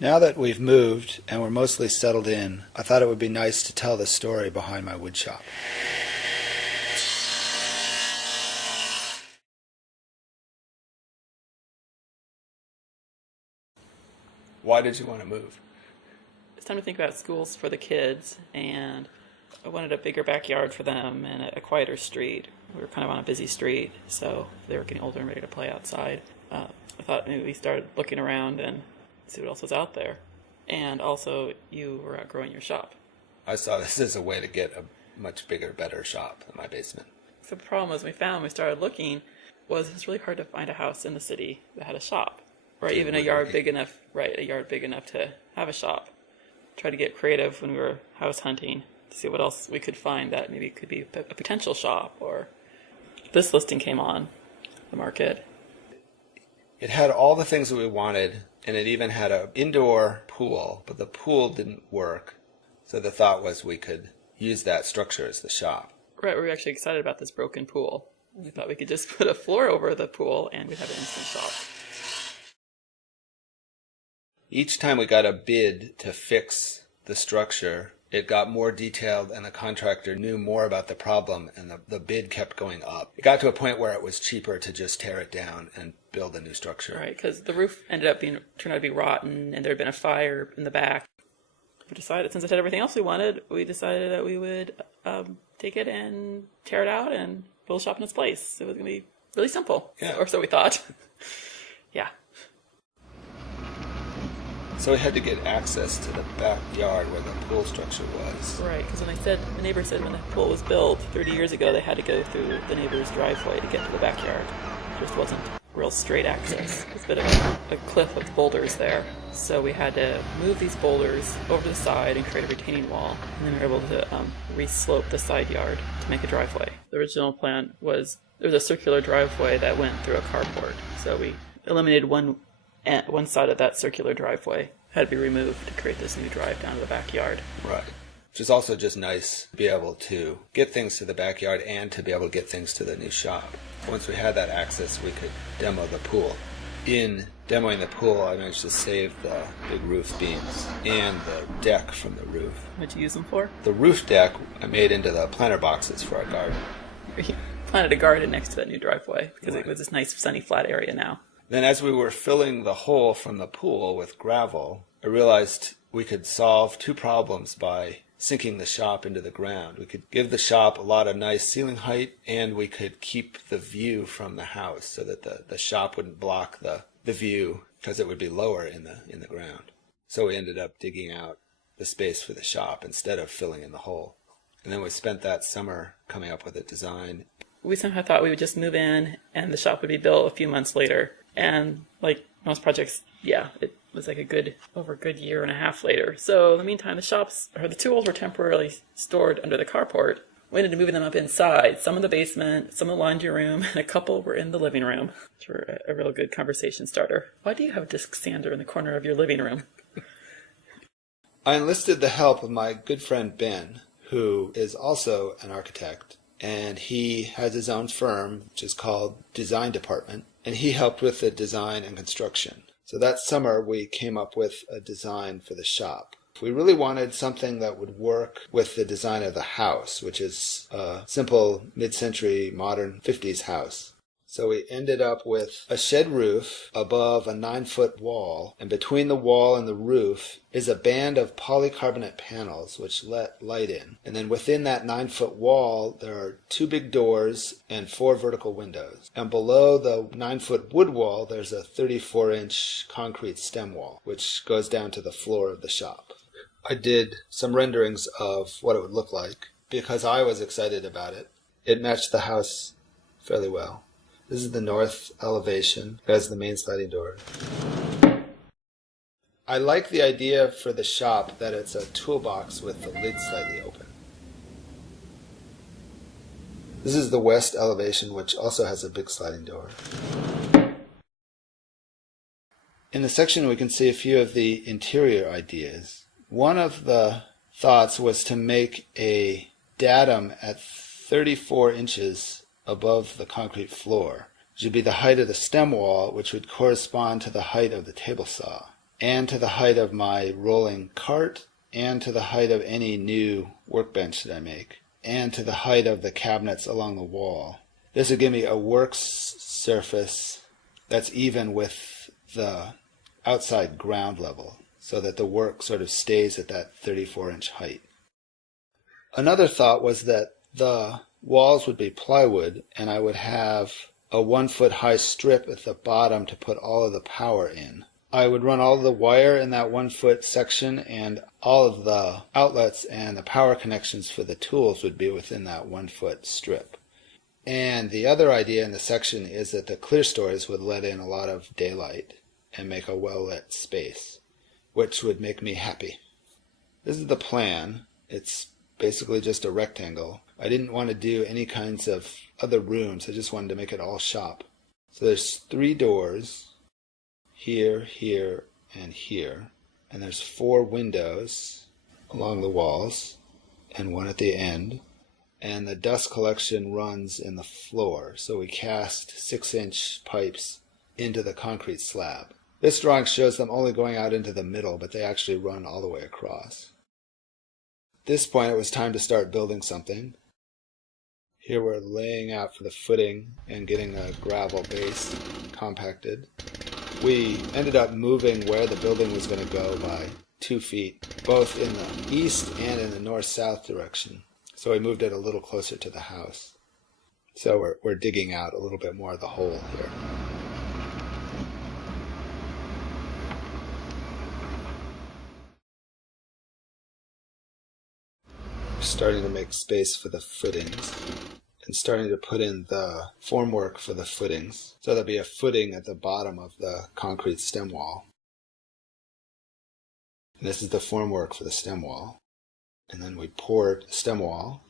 Now that we've moved and we're mostly settled in, I thought it would be nice to tell the story behind my woodshop. Why did you want to move? It's time to think about schools for the kids, and I wanted a bigger backyard for them and a quieter street. We were kind of on a busy street, so they were getting older and ready to play outside. I thought maybe we started looking around and see what else was out there. And also, you were outgrowing your shop. I saw this as a way to get a much bigger, better shop in my basement. So the problem was we started looking, was it's really hard to find a house in the city that had a shop. Or even a yard big enough, a yard big enough to have a shop. Tried to get creative when we were house hunting to see what else we could find that maybe could be a potential shop. Or this listing came on the market. It had all the things that we wanted, and it even had an indoor pool, but the pool didn't work. So the thought was we could use that structure as the shop. Right, we were actually excited about this broken pool. We thought we could just put a floor over the pool and we'd have an instant shop. Each time we got a bid to fix the structure, it got more detailed and the contractor knew more about the problem, and the bid kept going up. It got to a point where it was cheaper to just tear it down and build a new structure. Right, because the roof turned out to be rotten, and there had been a fire in the back. We decided, since it had everything else we wanted, we decided that we would take it and tear it out and build a shop in its place. It was going to be really simple, yeah. Or so we thought. Yeah. So we had to get access to the backyard where the pool structure was. Right, because the neighbor said when the pool was built 30 years ago, they had to go through the neighbor's driveway to get to the backyard. It just wasn't real straight access. There's a bit of a cliff of boulders there. So we had to move these boulders over to the side and create a retaining wall. And then we were able to re-slope the side yard to make a driveway. The original plan was there was a circular driveway that went through a carport. So we eliminated one side of that circular driveway. Had to be removed to create this new drive down to the backyard. Right. Which is also just nice to be able to get things to the backyard and to be able to get things to the new shop. Once we had that access, we could demo the pool. In demoing the pool, I managed to save the big roof beams and the deck from the roof. What'd you use them for? The roof deck I made into the planter boxes for our garden. We planted a garden next to that new driveway because It was this nice sunny flat area now. Then as we were filling the hole from the pool with gravel, I realized we could solve two problems by sinking the shop into the ground. We could give the shop a lot of nice ceiling height, and we could keep the view from the house so that the shop wouldn't block the view because it would be lower in the ground. So we ended up digging out the space for the shop instead of filling in the hole. And then we spent that summer coming up with a design. We somehow thought we would just move in and the shop would be built a few months later. And like most projects, it was like over a good year and a half later. So in the meantime, the tools were temporarily stored under the carport. We ended up moving them up inside, some in the basement, some in the laundry room, and a couple were in the living room, which were a real good conversation starter. Why do you have a disc sander in the corner of your living room? I enlisted the help of my good friend Ben, who is also an architect, and he has his own firm, which is called Design Department, and he helped with the design and construction. So that summer we came up with a design for the shop. We really wanted something that would work with the design of the house, which is a simple mid-century modern 50s house. So we ended up with a shed roof above a 9-foot wall, and between the wall and the roof is a band of polycarbonate panels which let light in. And then within that 9-foot wall there are 2 big doors and 4 vertical windows. And below the 9-foot wood wall there's a 34-inch concrete stem wall which goes down to the floor of the shop. I did some renderings of what it would look like because I was excited about it. It matched the house fairly well. This is the north elevation. It has the main sliding door. I like the idea for the shop that it's a toolbox with the lid slightly open. This is the west elevation, which also has a big sliding door. In the section we can see a few of the interior ideas. One of the thoughts was to make a datum at 34 inches above the concrete floor, which would be the height of the stem wall, which would correspond to the height of the table saw. and to the height of my rolling cart, and to the height of any new workbench that I make, and to the height of the cabinets along the wall. This would give me a work surface that's even with the outside ground level, so that the work sort of stays at that 34-inch height. Another thought was that the walls would be plywood, and I would have a 1-foot high strip at the bottom to put all of the power in. I would run all of the wire in that 1-foot section, and all of the outlets and the power connections for the tools would be within that 1-foot strip. And the other idea in the section is that the clear stories would let in a lot of daylight and make a well-lit space, which would make me happy. This is the plan. It's basically just a rectangle. I didn't want to do any kinds of other rooms. I just wanted to make it all shop. So there's 3 doors, here, here, and here. And there's 4 windows along the walls and 1 at the end. And the dust collection runs in the floor. So we cast 6-inch pipes into the concrete slab. This drawing shows them only going out into the middle, but they actually run all the way across. At this point, it was time to start building something. Here we're laying out for the footing and getting a gravel base compacted. We ended up moving where the building was going to go by 2 feet, both in the east and in the north-south direction. So we moved it a little closer to the house. So we're digging out a little bit more of the hole here. Starting to make space for the footings and starting to put in the formwork for the footings. So there'll be a footing at the bottom of the concrete stem wall. And this is the formwork for the stem wall. And then we poured the stem wall.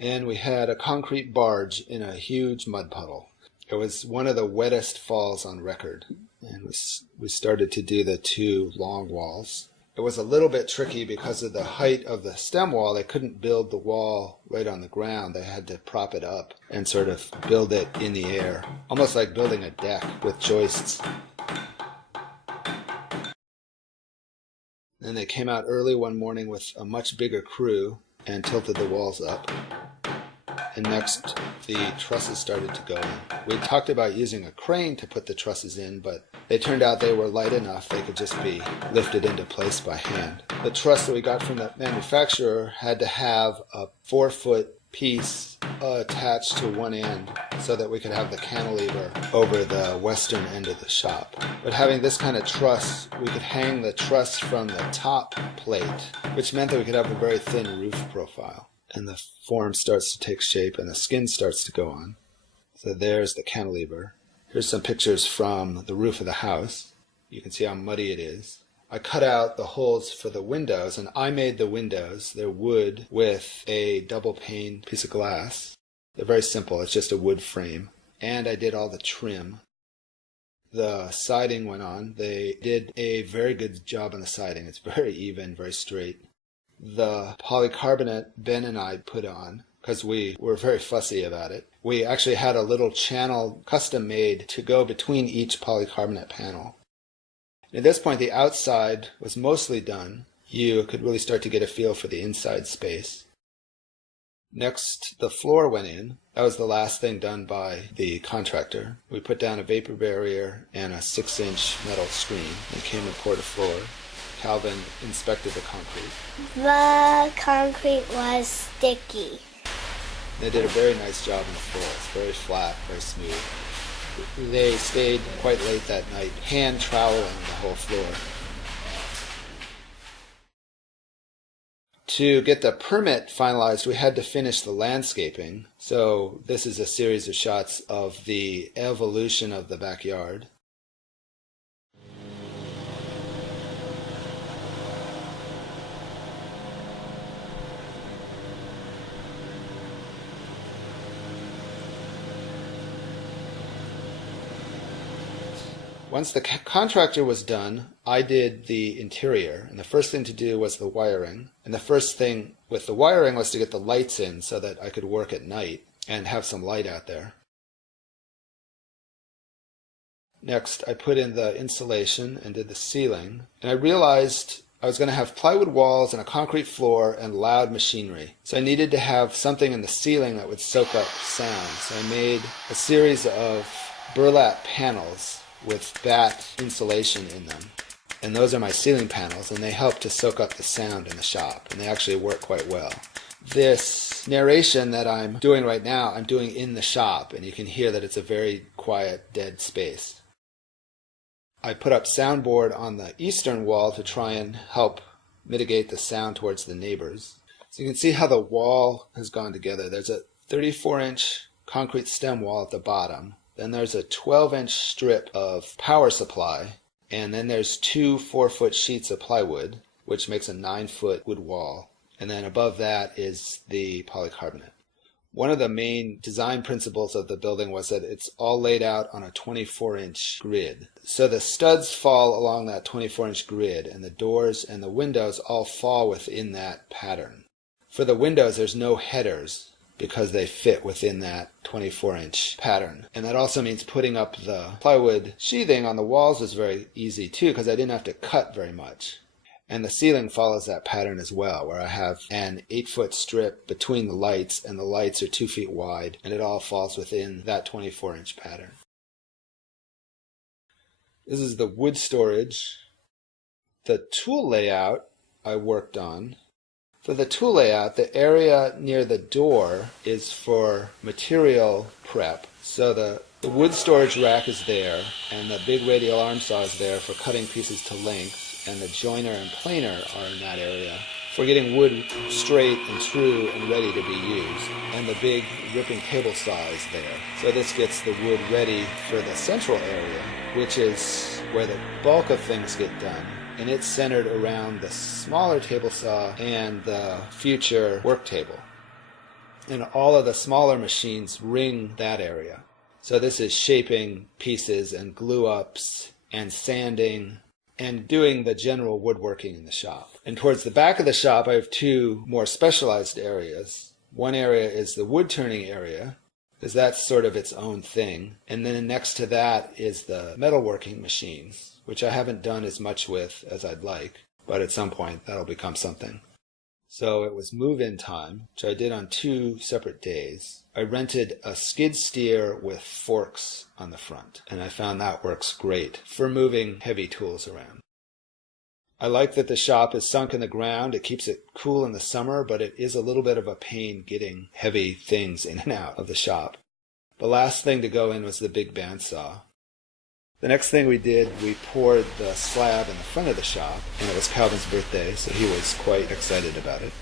And we had a concrete barge in a huge mud puddle. It was one of the wettest falls on record. And we started to do the 2 long walls. It was a little bit tricky because of the height of the stem wall. They couldn't build the wall right on the ground. They had to prop it up and sort of build it in the air, almost like building a deck with joists. Then they came out early one morning with a much bigger crew and tilted the walls up. And next, the trusses started to go in. We talked about using a crane to put the trusses in, but they turned out they were light enough they could just be lifted into place by hand. The truss that we got from the manufacturer had to have a 4-foot piece attached to one end so that we could have the cantilever over the western end of the shop. But having this kind of truss, we could hang the truss from the top plate, which meant that we could have a very thin roof profile. And the form starts to take shape and the skin starts to go on. So there's the cantilever. Here's some pictures from the roof of the house. You can see how muddy it is. I cut out the holes for the windows, and I made the windows. They're wood with a double pane piece of glass. They're very simple. It's just a wood frame. And I did all the trim. The siding went on. They did a very good job on the siding. It's very even, very straight. The polycarbonate Ben and I put on, because we were very fussy about it. We actually had a little channel custom made to go between each polycarbonate panel. At this point, the outside was mostly done. You could really start to get a feel for the inside space. Next, the floor went in. That was the last thing done by the contractor. We put down a vapor barrier and a 6-inch metal screen and came and poured a floor. Calvin inspected the concrete. The concrete was sticky. They did a very nice job on the floor. It's very flat, very smooth. They stayed quite late that night, hand troweling the whole floor. To get the permit finalized, we had to finish the landscaping. So this is a series of shots of the evolution of the backyard. Once the contractor was done, I did the interior, and the first thing to do was the wiring. And the first thing with the wiring was to get the lights in so that I could work at night and have some light out there. Next, I put in the insulation and did the ceiling. And I realized I was going to have plywood walls and a concrete floor and loud machinery. So I needed to have something in the ceiling that would soak up sound. So I made a series of burlap panels with that insulation in them. And those are my ceiling panels, and they help to soak up the sound in the shop. And they actually work quite well. This narration that I'm doing right now, I'm doing in the shop, and you can hear that it's a very quiet, dead space. I put up soundboard on the eastern wall to try and help mitigate the sound towards the neighbors. So you can see how the wall has gone together. There's a 34-inch concrete stem wall at the bottom. Then there's a 12-inch strip of power supply. And then there's two 4-foot sheets of plywood, which makes a 9-foot wood wall. And then above that is the polycarbonate. One of the main design principles of the building was that it's all laid out on a 24-inch grid. So the studs fall along that 24-inch grid, and the doors and the windows all fall within that pattern. For the windows, there's no headers because they fit within that 24-inch pattern. And that also means putting up the plywood sheathing on the walls was very easy too, because I didn't have to cut very much. And the ceiling follows that pattern as well, where I have an 8-foot strip between the lights, and the lights are 2 feet wide, and it all falls within that 24-inch pattern. This is the wood storage. The tool layout I worked on. For the tool layout, the area near the door is for material prep. So the wood storage rack is there, and the big radial arm saw is there for cutting pieces to length. And the joiner and planer are in that area for getting wood straight and true and ready to be used. And the big ripping table saw is there. So this gets the wood ready for the central area, which is where the bulk of things get done. And it's centered around the smaller table saw and the future work table. And all of the smaller machines ring that area. So this is shaping pieces and glue ups and sanding and doing the general woodworking in the shop. And towards the back of the shop, I have two more specialized areas. One area is the wood turning area, because that's sort of its own thing. And then next to that is the metalworking machines, which I haven't done as much with as I'd like, but at some point that'll become something. So it was move-in time, which I did on 2 separate days. I rented a skid steer with forks on the front, and I found that works great for moving heavy tools around. I like that the shop is sunk in the ground. It keeps it cool in the summer, but it is a little bit of a pain getting heavy things in and out of the shop. The last thing to go in was the big bandsaw. The next thing we did, we poured the slab in the front of the shop, and it was Calvin's birthday, so he was quite excited about it.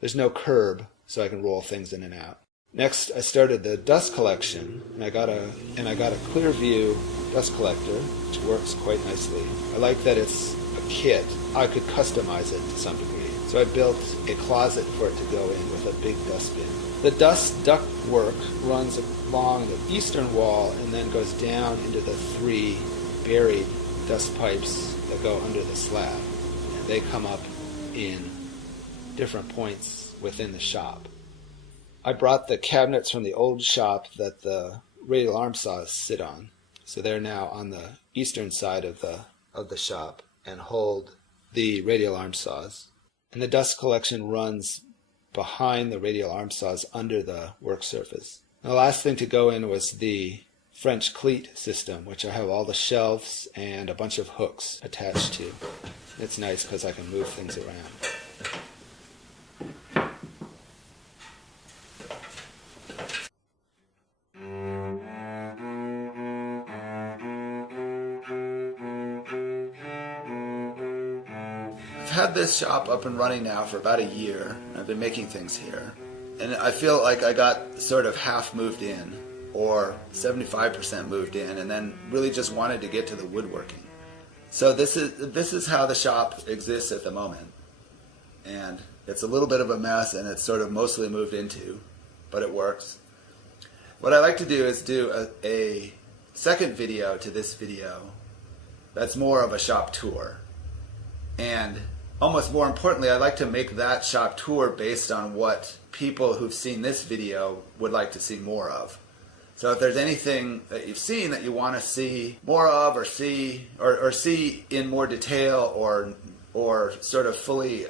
There's no curb, so I can roll things in and out. Next, I started the dust collection, and I got a clear view dust collector, which works quite nicely. I like that it's a kit. I could customize it to some degree. So I built a closet for it to go in with a big dustbin. The dust duct work runs along the eastern wall and then goes down into the 3 buried dust pipes that go under the slab. And they come up in different points within the shop. I brought the cabinets from the old shop that the radial arm saws sit on. So they're now on the eastern side of the shop and hold the radial arm saws. And the dust collection runs behind the radial arm saws under the work surface. And the last thing to go in was the French cleat system, which I have all the shelves and a bunch of hooks attached to. It's nice because I can move things around. I've had this shop up and running now for about a year. I've been making things here. And I feel like I got sort of half moved in, or 75% moved in, and then really just wanted to get to the woodworking. So this is how the shop exists at the moment. And it's a little bit of a mess, and it's sort of mostly moved into, but it works. What I like to do is do a second video to this video that's more of a shop tour. And almost more importantly, I'd like to make that shop tour based on what people who've seen this video would like to see more of. So if there's anything that you've seen that you want to see more of, or see in more detail, or sort of fully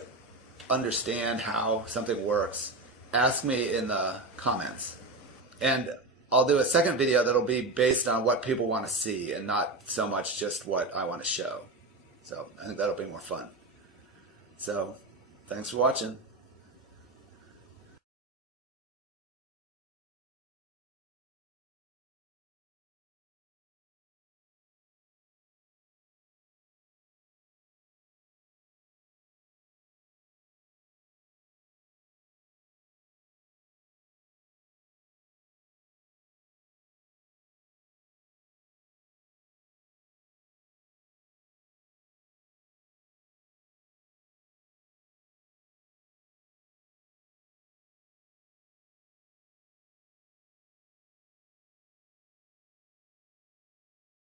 understand how something works, ask me in the comments. And I'll do a second video that'll be based on what people want to see and not so much just what I want to show. So I think that'll be more fun. So thanks for watching.